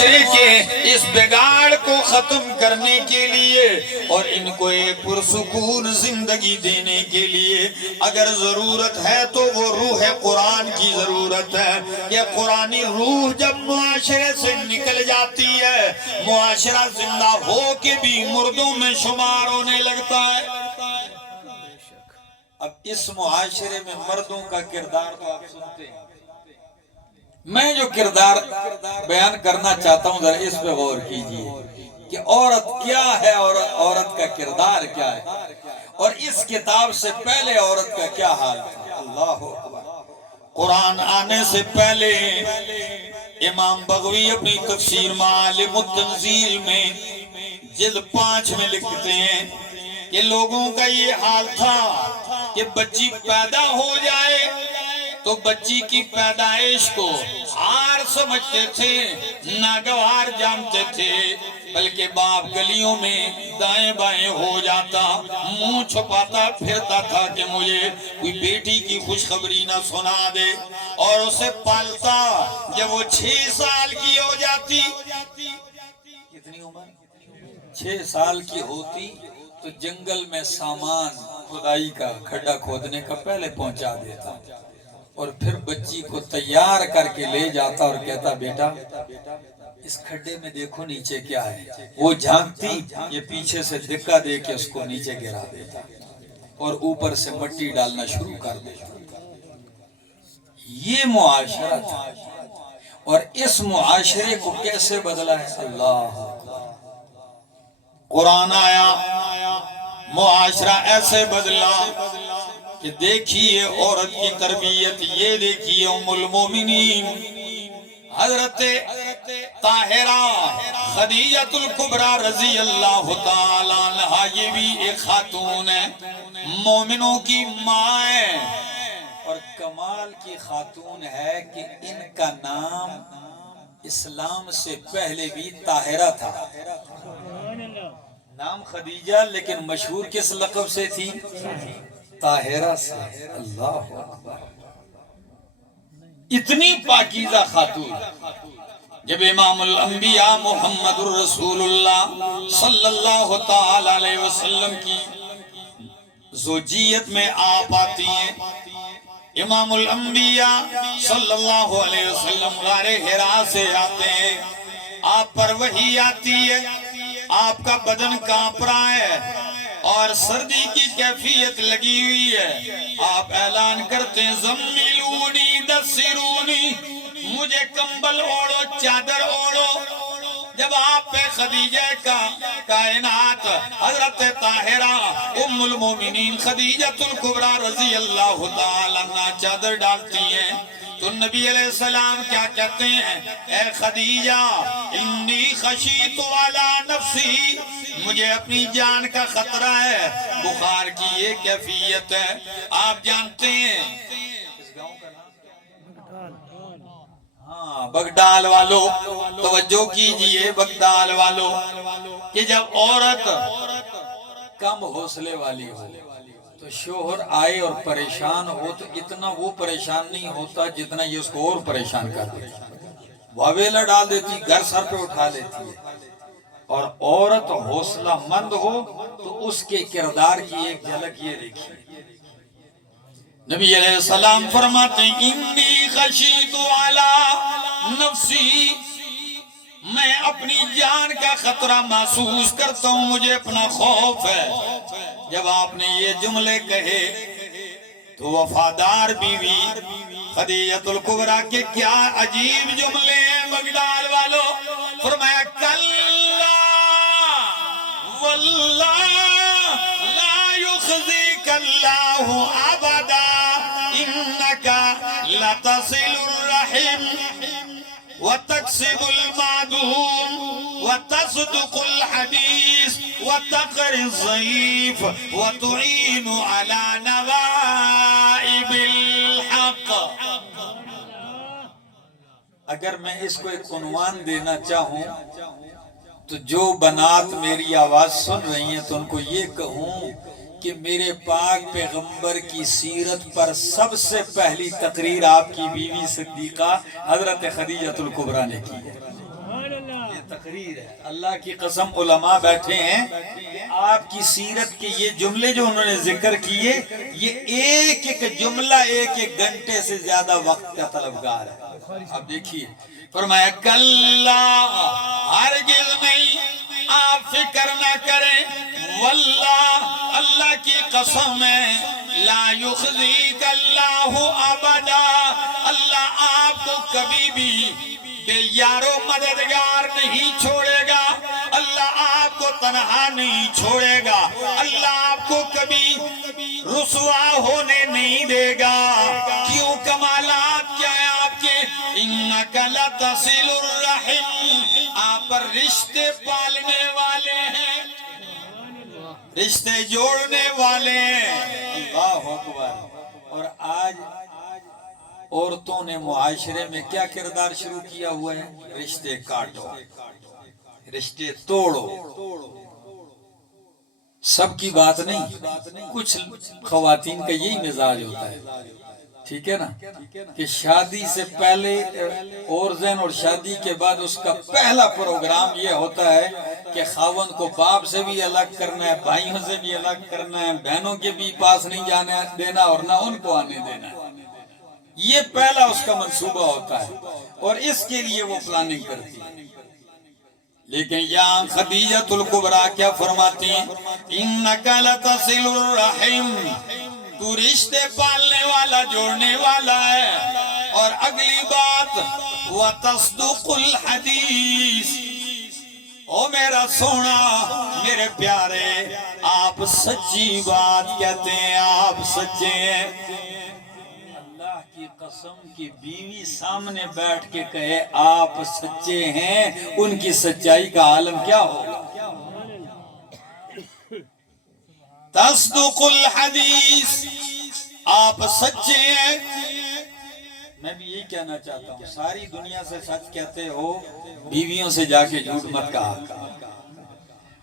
کے اس بگاڑ کو ختم کرنے کے لیے اور ان کو ایک پرسکون زندگی دینے کے لیے اگر ضرورت ہے تو وہ روح قرآن کی ضرورت ہے۔ یہ قرآنی روح جب معاشرے سے نکل جاتی ہے، معاشرہ زندہ ہو کے بھی مردوں میں شمار ہونے لگتا ہے۔ اب اس معاشرے میں مردوں کا کردار تو آپ سنتے ہیں، میں جو کردار بیان کرنا چاہتا ہوں ذرا اس پہ غور کیجئے کہ عورت کیا ہے اور عورت کا کردار کیا ہے، اور اس کتاب سے پہلے عورت کا کیا حال تھا۔ اللہ اکبر۔ قرآن آنے سے پہلے امام بغوی اپنی تفسیر معالم التنزیل میں جلد 5 میں لکھتے ہیں کہ لوگوں کا یہ حال تھا کہ بچی پیدا ہو جائے تو بچی کی پیدائش کو عار سمجھتے تھے، ناگوار جانتے تھے، بلکہ باپ گلیوں میں دائیں بائیں ہو جاتا، منہ چھپاتا پھرتا تھا کہ مجھے کوئی بیٹی کی خوشخبری نہ سنا دے، اور اسے پالتا۔ جب وہ 6 سال کی ہو جاتی، کتنی عمر؟ 6 سال کی ہوتی تو جنگل میں سامان کھدائی کا، کھڈا کھودنے کا پہلے پہنچا دیتا، اور پھر بچی کو تیار کر کے لے جاتا اور کہتا بیٹا اس کھڈے میں دیکھو نیچے کیا ہے۔ وہ جھانکتی، یہ پیچھے سے دھکا دے کے اس کو نیچے گرا دیتا اور اوپر سے مٹی ڈالنا شروع کر دیتا۔ یہ معاشرہ تھا، اور اس معاشرے کو کیسے بدلا ہے؟ اللہ قرآن آیا، معاشرہ ایسے بدلا کہ دیکھیے عورت کی تربیت، یہ دیکھیے ام المومنین حضرت طاہرہ خدیجۃ الکبریٰ رضی اللہ تعالیٰ عنہا، یہ بھی ایک خاتون ہے، مومنوں کی ماں ہے، اور کمال کی خاتون ہے کہ ان کا نام اسلام سے پہلے بھی طاہرہ تھا۔ نام خدیجہ لیکن مشہور کس لقب سے تھی؟ طاہرہ سے۔ اللہ اکبر۔ اتنی پاکیزہ خاتون جب امام الانبیاء محمد الرسول اللہ صلی اللہ تعالی علیہ وسلم کی زوجیت میں آپ آتی ہیں، امام الانبیاء صلی اللہ علیہ وسلم غار حرا سے آتے ہیں، آپ پر وحی آتی ہے، آپ کا بدن کانپ رہا ہے اور سردی کی کیفیت لگی ہوئی ہے، آپ اعلان کرتے ہیں زمیلونی دسرونی، مجھے کمبل اوڑو، چادر اوڑو۔ جب آپ پہ خدیجہ کا کائنات حضرت طاہرہ ام المومنین خدیجۃ الکبریٰ رضی اللہ تعالیٰ عنہا چادر ڈالتی ہیں تو نبی علیہ السلام کیا کہتے ہیں؟ اے خدیجہ انی خشیت علی نفسی، مجھے اپنی جان کا خطرہ ہے، بخار کی یہ کیفیت ہے۔ آپ جانتے ہیں بغداد والو توجہ کیجئے، بغداد والو کہ جب عورت کم حوصلے والی ہو تو شوہر آئے اور پریشان ہو تو اتنا وہ پریشان نہیں ہوتا جتنا یہ اس کو اور پریشان کر دیتی، واویلا ڈال دیتی، گھر سر پہ اٹھا لیتی ہے۔ اور عورت حوصلہ مند ہو تو اس کے کردار کی ایک جھلک یہ دیکھیے، نبی علیہ السلام فرماتے ہیں انی خشیت علی نفسی، میں اپنی جان کا خطرہ محسوس کرتا ہوں، مجھے اپنا خوف ہے۔ جب آپ نے یہ جملے کہے تو وفادار بیوی خدیجۃ الکبریٰ کے کیا عجیب جملے ہیں بغداد والو، فرمایا کلا واللہ لا یخزیک اللہ ابدا انکا لتصل الرحم وتکسب المعدوم وتصدق الحدیث وتقر الضیف وتعین علی نوائب الحق۔ اگر میں اس کو ایک عنوان دینا چاہوں تو جو بنات میری آواز سن رہی ہیں تو ان کو یہ کہوں کہ میرے پاک پیغمبر کی سیرت پر سب سے پہلی تقریر آپ کی بیوی صدیقہ حضرت خدیجۃ الکبریٰ نے کی ہے۔ تقریر ہے، اللہ کی قسم علماء بیٹھے ہیں کہ آپ کی سیرت کے یہ جملے جو انہوں نے ذکر کیے، یہ ایک ایک جملہ ایک ایک گھنٹے سے زیادہ وقت کا طلبگار ہے۔ اب دیکھیے فرمایا کلا ہرگز نہیں، آپ فکر نہ کریں، واللہ اللہ کی قسم ہے، لا یخزیک اللہ ابدا، اللہ آپ کو کبھی بھی بے یارو مددگار نہیں چھوڑے گا، اللہ آپ کو تنہا نہیں چھوڑے گا، اللہ آپ کو کبھی رسوا ہونے نہیں دے گا۔ کیوں؟ کمالات کیا ہیں آپ کے؟ انک لتصل الرحم، آپ پر رشتے پالنے والے ہیں، رشتے جوڑنے والے ہیں۔ اللہ اکبر۔ اور آج عورتوں نے معاشرے میں کیا کردار شروع کیا ہوا ہے؟ رشتے کاٹو، رشتے توڑو۔ سب کی بات نہیں، کچھ خواتین کا یہی مزاج ہوتا ہے، ٹھیک ہے نا، کہ شادی سے پہلے اور زین اور شادی کے بعد اس کا پہلا پروگرام یہ ہوتا ہے کہ خاوند کو باپ سے بھی الگ کرنا ہے، بھائیوں سے بھی الگ کرنا ہے، بہنوں کے بھی پاس نہیں جانے دینا اور نہ ان کو آنے دینا ہے۔ یہ پہلا اس کا منصوبہ ہوتا ہے اور اس کے لیے وہ پلاننگ کرتی ہے۔ لیکن یہاں خدیجۃ الکبریٰ کیا فرماتی ہیں؟ انک لتصل الرحم، تو رشتے پالنے والا، جوڑنے والا ہے۔ اور اگلی بات وتصدق الحدیث، او میرا سونا، میرے پیارے، آپ سچی بات کہتے ہیں، آپ سچے ہیں۔ اللہ کی قسم کی بیوی سامنے بیٹھ کے کہے آپ سچے ہیں، ان کی سچائی کا عالم کیا ہوگا؟ تصدق الحدیث، آپ سچے ہیں۔ میں بھی یہی کہنا چاہتا ہوں، ساری دنیا سے سچ کہتے ہو، بیویوں سے جا کے جھوٹ مت کہا۔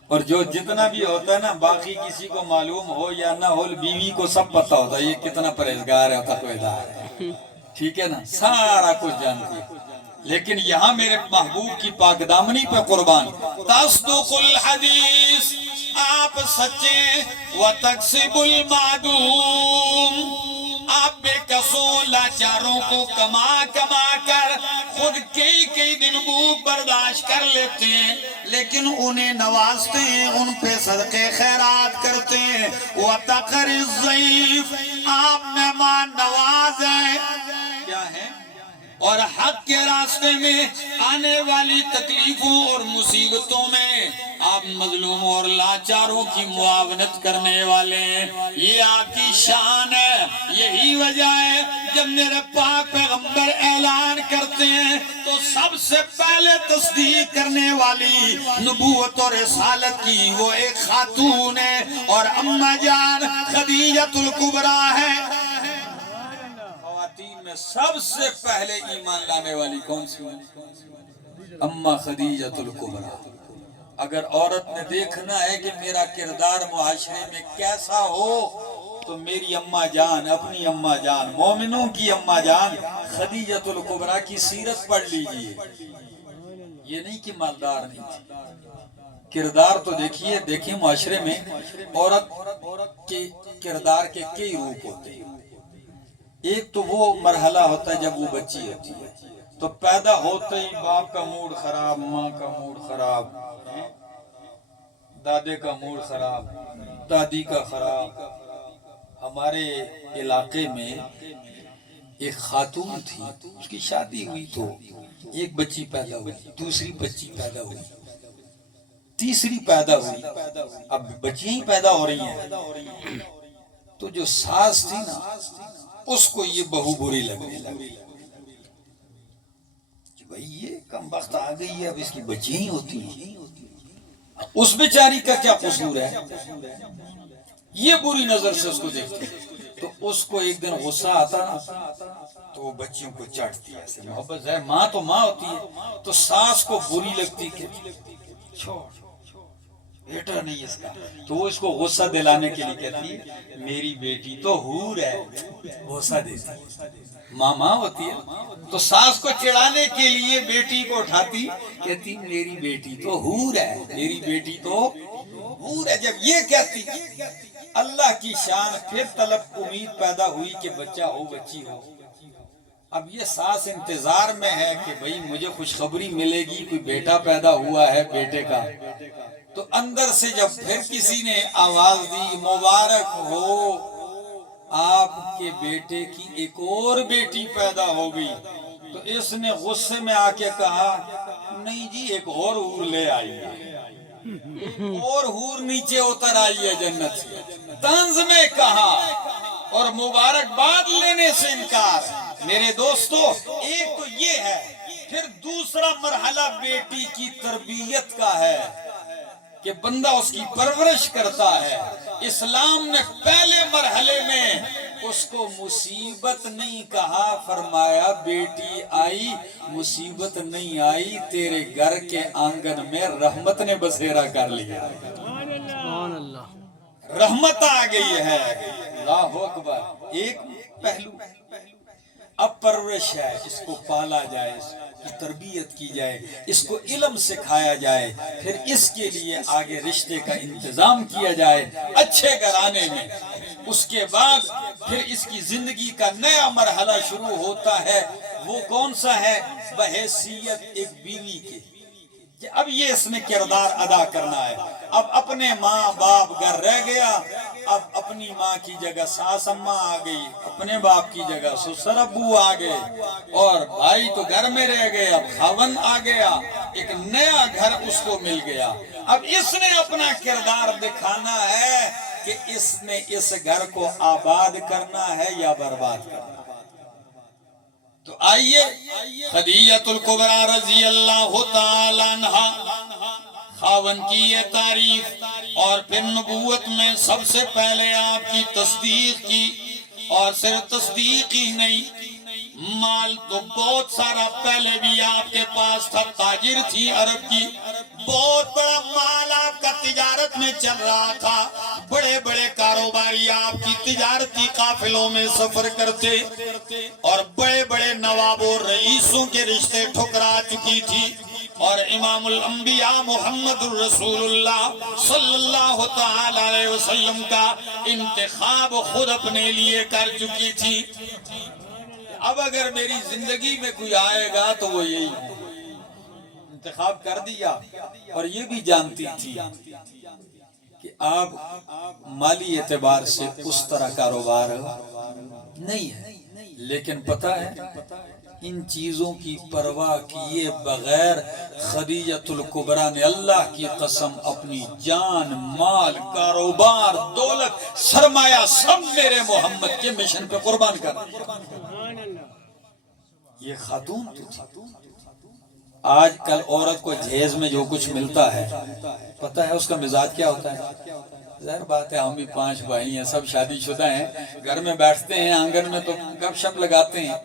اور جو جتنا بھی ہوتا ہے نا، باقی کسی کو معلوم ہو یا نہ ہو، بیوی کو سب پتا ہوتا ہے یہ کتنا پرہیزگار ہے، تقویدار ہے، ٹھیک ہے نا، سارا کچھ جانتی ہے۔ لیکن یہاں میرے محبوب کی پاک دامنی پہ قربان، تصدق الحدیث، آپ سچے، وتکسب المعدوم، آپ بے کسوں لاچاروں کو کما کما کر خود کئی دن بھوک برداشت کر لیتے ہیں، لیکن انہیں نوازتے ہیں، ان پہ صدقے خیرات کرتے ہیں۔ وتقری الضیف، آپ مہمان نواز ہیں، کیا ہے؟ اور حق کے راستے میں آنے والی تکلیفوں اور مصیبتوں میں آپ مظلوموں اور لاچاروں کی معاونت کرنے والے ہیں۔ یہ آپ کی شان ہے۔ یہی وجہ ہے جب میرے پاک پیغمبر اعلان کرتے ہیں تو سب سے پہلے تصدیق کرنے والی نبوت اور رسالت کی وہ ایک خاتون ہے، اور اماں جان خدیجۃ الکبریٰ ہے۔ خواتین میں سب سے پہلے ایمان لانے والی کون سی ہے؟ اماں خدیجۃ الکبریٰ۔ اگر عورت نے دیکھنا ہے کہ میرا کردار معاشرے میں کیسا ہو تو میری اماں جان، اپنی اماں جان، مومنوں کی اماں جان خدیجۃ الکبریٰ کی سیرت پڑھ لیجئے۔ یہ نہیں کہ مالدار نہیں تھی، کردار تو دیکھیے معاشرے میں عورت کے کردار کے کئی روپ ہوتے ہیں۔ ایک تو وہ مرحلہ ہوتا ہے جب وہ بچی ہوتی ہے تو پیدا ہوتے ہی باپ کا موڈ خراب، ماں کا موڈ خراب، دادے کا موڈ خراب، دادی کا خراب۔ ہمارے علاقے میں ایک خاتون تھی، اس کی شادی ہوئی تو ایک بچی پیدا ہوئی، دوسری بچی پیدا ہوئی، تیسری پیدا ہوئی، اب بچیاں ہی پیدا ہو رہی ہیں۔ تو جو ساس تھی نا، اس کو یہ بہو بری لگنے لگی کہ بھئی یہ کم وقت آ گئی ہے، اب اس کی بچیاں ہی ہوتی ہیں، اس بیچاری کا کیا قصور ہے؟ یہ بری نظر سے اس کو دیکھتی ہے۔ تو اس کو ایک دن غصہ آتا نا تو وہ بچیوں کو چاٹتی ہے، ایسے محبت ہے، ماں تو ماں ہوتی ہے۔ تو ساس کو بری لگتی کہ چھوڑ، بیٹا نہیں اس کا، تو وہ اس کو غصہ دلانے کے لیے کہتی ہے میری بیٹی تو حور ہے، غصہ دیتی ہے۔ ماما ہوتی ہے تو ساس کو چڑھانے کے لیے بیٹی کو اٹھاتی، کہتی میری بیٹی تو حور ہے، میری بیٹی تو حور ہے۔ جب یہ کہتی اللہ کی شان، پھر طلب امید پیدا ہوئی کہ بچہ ہو بچی ہو۔ اب یہ ساس انتظار میں ہے کہ بھئی مجھے خوشخبری ملے گی کوئی بیٹا پیدا ہوا ہے بیٹے کا، تو اندر سے جب پھر کسی نے آواز دی مبارک ہو آپ کے بیٹے کی ایک اور بیٹی پیدا ہو گئی، تو اس نے غصے میں آ کے کہا نہیں جی ایک اور حور لے آئی ہے، اور حور نیچے اتر آئی ہے جنت سے، طنز میں کہا اور مبارکباد لینے سے انکار۔ میرے دوستو ایک تو یہ ہے، پھر دوسرا مرحلہ بیٹی کی تربیت کا ہے کہ بندہ اس کی پرورش کرتا ہے۔ اسلام نے پہلے مرحلے میں اس کو مصیبت نہیں کہا، فرمایا بیٹی آئی مصیبت نہیں آئی، تیرے گھر کے آنگن میں رحمت نے بسیرا کر لیا، رحمت آ گئی ہے۔ اللہ اکبر۔ ایک پہلو اب پرورش ہے، اس کو پالا جائے، اس کی تربیت کی جائے، اس کو علم سکھایا جائے، پھر اس کے لیے آگے رشتے کا انتظام کیا جائے اچھے گھرانے میں۔ اس کے بعد پھر اس کی زندگی کا نیا مرحلہ شروع ہوتا ہے، وہ کون سا ہے؟ بحیثیت ایک بیوی کے، کہ اب یہ اس نے کردار ادا کرنا ہے۔ اب اپنے ماں باپ گھر رہ گیا، اب اپنی ماں کی جگہ ساس اماں آ گئی، اپنے باپ کی جگہ سسر ابو آ گئے، اور بھائی تو گھر میں رہ گئے، اب خاوند آ گیا، ایک نیا گھر اس کو مل گیا۔ اب اس نے اپنا کردار دکھانا ہے کہ اس نے اس گھر کو آباد کرنا ہے یا برباد کرنا ہے۔ تو آئیے خدیجہ الکبریٰ رضی اللہ تعالی عنہا خاوند کی یہ تعریف، اور پھر نبوت میں سب سے پہلے آپ کی تصدیق کی، اور صرف تصدیق ہی نہیں، مال تو بہت سارا پہلے بھی آپ کے پاس تھا، تاجر تھی عرب کی، بہت بڑا مال آپ کا تجارت میں چل رہا تھا، بڑے بڑے کاروباری آپ کی تجارتی قافلوں میں سفر کرتے، اور بڑے بڑے نوابوں رئیسوں کے رشتے ٹھکرا چکی تھی، اور امام الانبیاء محمد الرسول اللہ صلی اللہ تعالی علیہ وسلم کا انتخاب خود اپنے لیے کر چکی تھی۔ اب اگر میری زندگی میں کوئی آئے گا تو وہ یہی انتخاب کر دیا، اور یہ بھی جانتی تھی کہ آپ مالی اعتبار سے اس طرح کاروبار نہیں ہے، لیکن پتہ ہے ان چیزوں کی پرواہ کیے بغیر خدیجہ الکبریٰ نے اللہ کی قسم اپنی جان، مال، کاروبار، دولت، سرمایہ سب میرے محمد کے مشن پہ قربان کر دیا۔ یہ خاتون تو تھی۔ آج کل عورت کو جہیز میں جو کچھ ملتا ہے پتہ ہے اس کا مزاج کیا ہوتا ہے؟ ظاہر بات ہے ہم بھی 5 بھائی ہیں، سب شادی شدہ ہیں، گھر میں بیٹھتے ہیں آنگن میں تو گپ شپ لگاتے ہیں،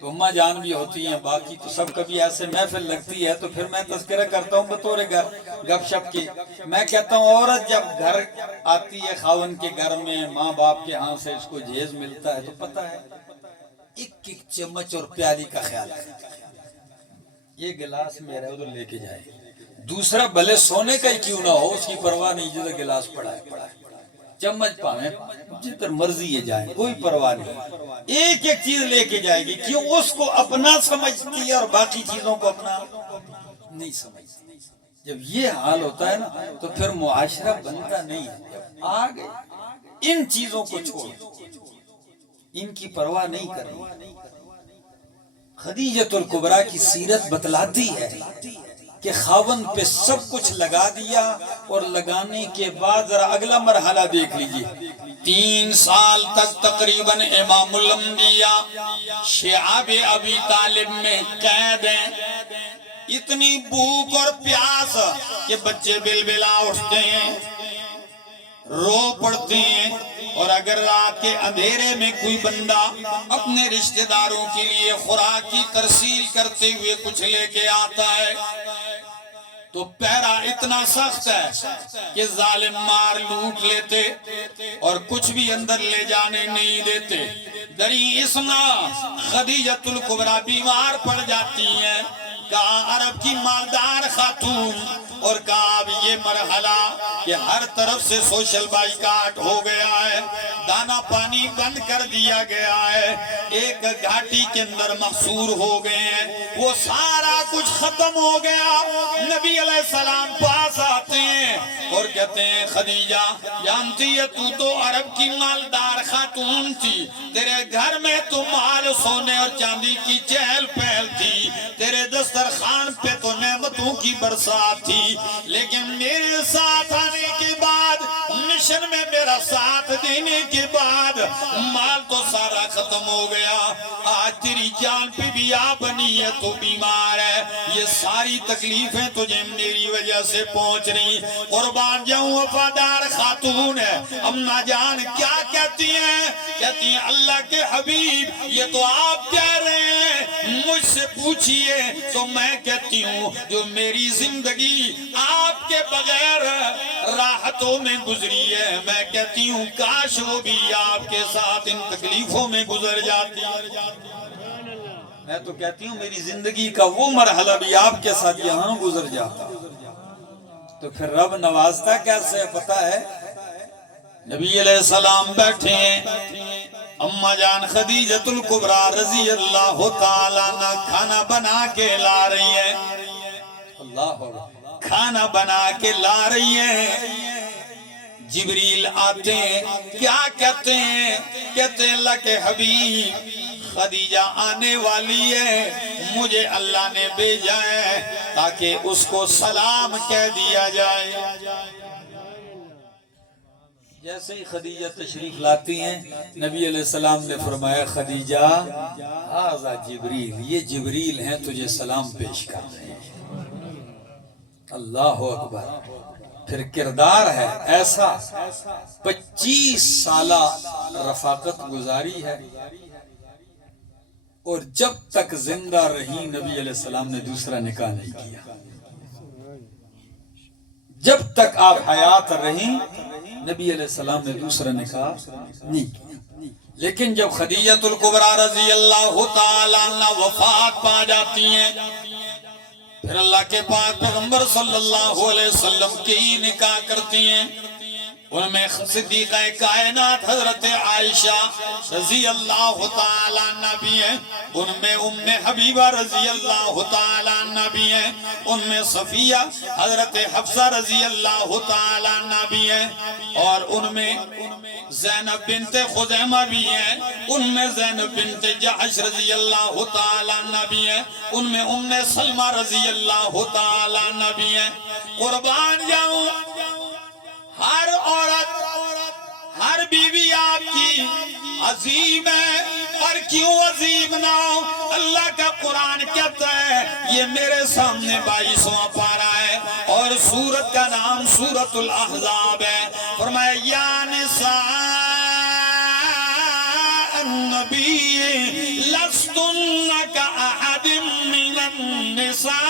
تو اماں جان بھی ہوتی ہیں، باقی تو سب کبھی ایسے محفل لگتی ہے تو پھر میں تذکرہ کرتا ہوں بطور گھر گپ شپ کی۔ میں کہتا ہوں عورت جب گھر آتی ہے خاوند کے گھر میں، ماں باپ کے ہاں سے اس کو جہیز ملتا ہے تو پتہ ہے ایک ایک چمچ اور پیالی کا خیال ہے، یہ گلاس میرا ادھر لے کے جائے، دوسرا بھلے سونے کا ہی کیوں نہ ہو اس کی پرواہ نہیں، جدھر گلاس پڑا ہے چمچ پاویں جدھر مرضی یہ جائے کوئی پرواہ نہیں، ایک ایک چیز لے کے جائے گی، کیوں اس کو اپنا سمجھتی ہے اور باقی چیزوں کو اپنا نہیں سمجھتی۔ جب یہ حال ہوتا ہے نا تو پھر معاشرہ بنتا نہیں ہے۔ آگے ان چیزوں کو چھوڑ، ان کی پرواہ نہیں کرنی۔ خدیجہ الکبریٰ کی سیرت بتلاتی ہے کہ خاوند پہ سب کچھ لگا دیا، اور لگانے کے بعد ذرا اگلا مرحلہ دیکھ لیجئے۔ 3 سال تک تقریباً امام الانبیاء شعب ابی طالب میں قید ہیں، اتنی بھوک اور پیاس کہ بچے بلبلا اٹھتے ہیں، رو پڑتے ہیں، اور اگر رات کے اندھیرے میں کوئی بندہ اپنے رشتہ داروں کے لیے خوراک کی ترسیل کرتے ہوئے کچھ لے کے آتا ہے تو پیرا اتنا سخت ہے کہ ظالم مار لوٹ لیتے اور کچھ بھی اندر لے جانے نہیں دیتے۔ دری اسنا خدیجۃ الکبریٰ بیمار پڑ جاتی ہیں، کہا عرب کی مالدار خاتون، اور کہا اب یہ مرحلہ کہ ہر طرف سے سوشل بائیکاٹ ہو گیا ہے، دانا پانی بند کر دیا گیا ہے، ایک گھاٹی کے اندر محصور ہو گئے ہیں، وہ سارا کچھ ختم ہو گیا۔ نبی علیہ السلام پاس آتے ہیں اور کہتے ہیں خدیجہ جانتی ہے تو عرب کی مالدار خاتون تھی، تیرے گھر میں تو مال سونے اور چاندی کی چہل پہل تھی، تیرے دسترخوان پہ تو نعمتوں کی برسات تھی، لیکن میرے ساتھ آنے کے بعد، مشن میں میرا ساتھ دینے کے بعد مال تو سارا ختم ہو گیا، آج تیری جان پہ بھی آ بنی ہے، تو بیمار ہے، یہ ساری تکلیفیں تجھے میری وجہ سے پہنچ رہی، قربان جاؤں وفادار خاتون ہے۔ اماں جان کیا کہتی ہیں؟ کہتی ہیں اللہ کے حبیب یہ تو آپ کہہ رہے ہیں، مجھ سے پوچھئے تو میں کہتی ہوں جو میری زندگی آپ کے بغیر راحتوں میں گزری ہے، میں کہتی ہوں کاش وہ بھی آپ کے ساتھ ان تکلیفوں میں گزر جاتی۔ میں تو کہتی ہوں میری زندگی کا وہ مرحلہ بھی آپ کے ساتھ یہاں گزر جاتا، تو پھر رب نوازتا کیسے پتا ہے؟ نبی علیہ السلام بیٹھے ہیں، اماں جان خدیجۃ الکبریٰ رضی اللہ تعالیٰ عنہ کھانا بنا کے لا رہی ہے، اللہ کھانا بنا کے لا رہی ہے، جبریل آتے ہیں، کیا کہتے ہیں؟ کہتے ہیں اللہ کے حبیب خدیجہ آنے والی ہے، مجھے اللہ نے بھیجا ہے تاکہ اس کو سلام کہہ دیا جائے۔ جیسے ہی خدیجہ تشریف لاتی ہیں، نبی علیہ السلام نے فرمایا خدیجہ ھذا جبریل، یہ جبریل ہیں تجھے سلام پیش کر رہے ہیں۔ اللہ اکبر۔ پھر کردار ہے ایسا، 25 سالہ رفاقت گزاری ہے، اور جب تک زندہ رہی نبی علیہ السلام نے دوسرا نکاح نہیں کیا، جب تک آپ حیات رہیں نبی علیہ السلام نے دوسرا نکاح نہیں کیا، لیکن جب خدیجۃ الکبریٰ رضی اللہ تعالیٰ عنہ وفات پا جاتی ہیں، پھر اللہ کے پاک پیغمبر صلی اللہ علیہ وسلم کی نکاح کرتی ہیں، ان میں صدیقہ کائنات حضرت عائشہ رضی اللہ تعالیٰ عنہ بھی ہیں، ان میں ام حبیبہ رضی اللہ تعالیٰ عنہ بھی ہیں، ان میں صفیہ حضرت حفصہ رضی اللہ تعالیٰ عنہ بھی ہیں، اور ان میں زینب بنت خزیمہ بھی ہیں، ان میں زینب بنت جحش رضی اللہ تعالیٰ عنہ بھی ہیں، ان میں ام سلمہ رضی اللہ تعالیٰ عنہ بھی ہیں۔ قربان جاؤں ہر عورت، ہر بیوی آپ کی عظیم ہے، اور کیوں عظیم نہ ہو؟ اللہ کا قرآن کہتا ہے، یہ میرے سامنے 22واں پارہ ہے، اور سورت کا نام سورۃ الاحزاب ہے۔ فرمایا یا نساء النبی لستن کأحد من النساء،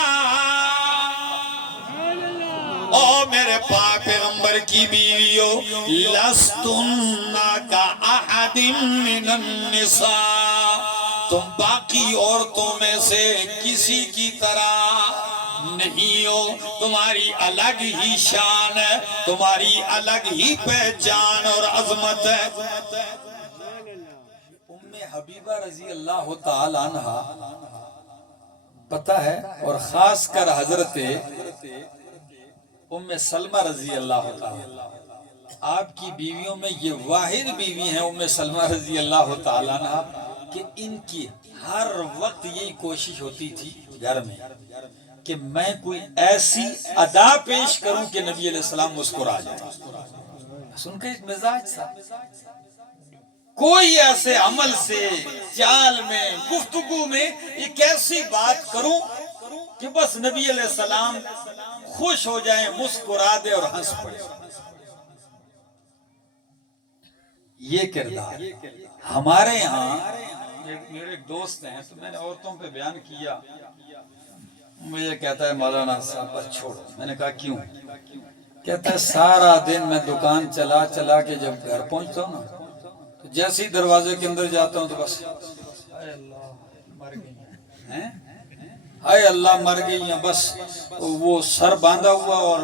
او میرے پاک پیغمبر کی بیویوں، لستن کأحد من النساء، تم باقی عورتوں میں سے کسی کی طرح نہیں ہو، تمہاری الگ ہی شان ہے، تمہاری الگ ہی پہچان اور عظمت ہے۔ ام حبیبہ رضی اللہ تعالی عنہ پتہ ہے، اور خاص کر حضرت ام سلمہ رضی اللہ تعالی آپ کی بیویوں میں یہ واحد بیوی ہیں ام سلمہ رضی اللہ تعالی عنہ کہ ان کی ہر وقت یہی کوشش ہوتی تھی گھر میں کہ میں کوئی ایسی ادا پیش کروں کہ نبی علیہ السلام مسکرا جائے۔ سن کے ایک مزاج تھا، کوئی ایسے عمل سے، چال میں، گفتگو میں ایک ایسی بات کروں کہ بس نبی علیہ السلام خوش ہو جائیں، مسکرا دے اور ہنس پڑے۔ یہ کردار ہمارے ہاں، میرے ایک دوست ہیں، تو میں نے عورتوں پہ بیان کیا، مجھے کہتا ہے مولانا صاحب بس چھوڑو. میں نے کہا کیوں؟ کہتا ہے سارا دن میں دکان چلا چلا کے جب گھر پہنچتا ہوں نا تو جیسے ہی دروازے کے اندر جاتا ہوں تو بس اے اللہ مر گئی ہیں، اے اللہ مر گئی ہیں، بس وہ سر باندھا ہوا اور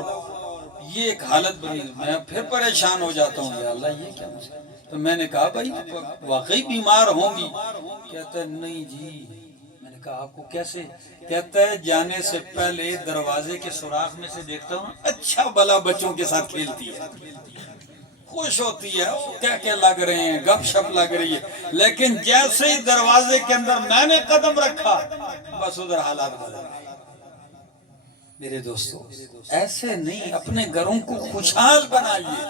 یہ ایک حالت بنی. میں پھر پریشان ہو جاتا ہوں، یا اللہ یہ کیا مسئلہ. تو میں نے کہا بھائی واقعی بیمار ہوں گی؟ کہتا ہے نہیں جی. میں نے کہا آپ کو کیسے؟ کہتا ہے جانے سے پہلے دروازے کے سوراخ میں سے دیکھتا ہوں اچھا بلا بچوں کے ساتھ کھیلتی ہے، خوش ہوتی ہے، کیا لگ رہے ہیں، گپ شپ لگ رہی ہے. لیکن جیسے ہی دروازے کے اندر میں نے قدم رکھا بس ادھر حالات بدل گئے. میرے دوستو ایسے نہیں، اپنے گھروں کو خوشحال بنائیے.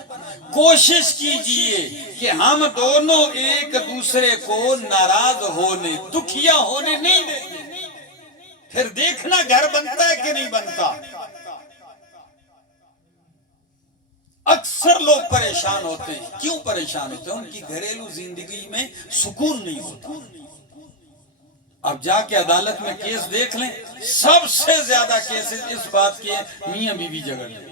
کوشش کیجئے کہ ہم دونوں ایک دوسرے کو ناراض ہونے، دکھیا ہونے نہیں دیں. پھر دیکھنا گھر بنتا ہے کہ نہیں بنتا. اکثر لوگ پریشان ہوتے ہیں. کیوں پریشان ہوتے ہیں؟ ان کی گھریلو زندگی میں سکون نہیں ہوتا. اب جا کے عدالت میں کیس دیکھ لیں، سب سے زیادہ کیسز اس بات کے میاں بیوی جھگڑ لیں.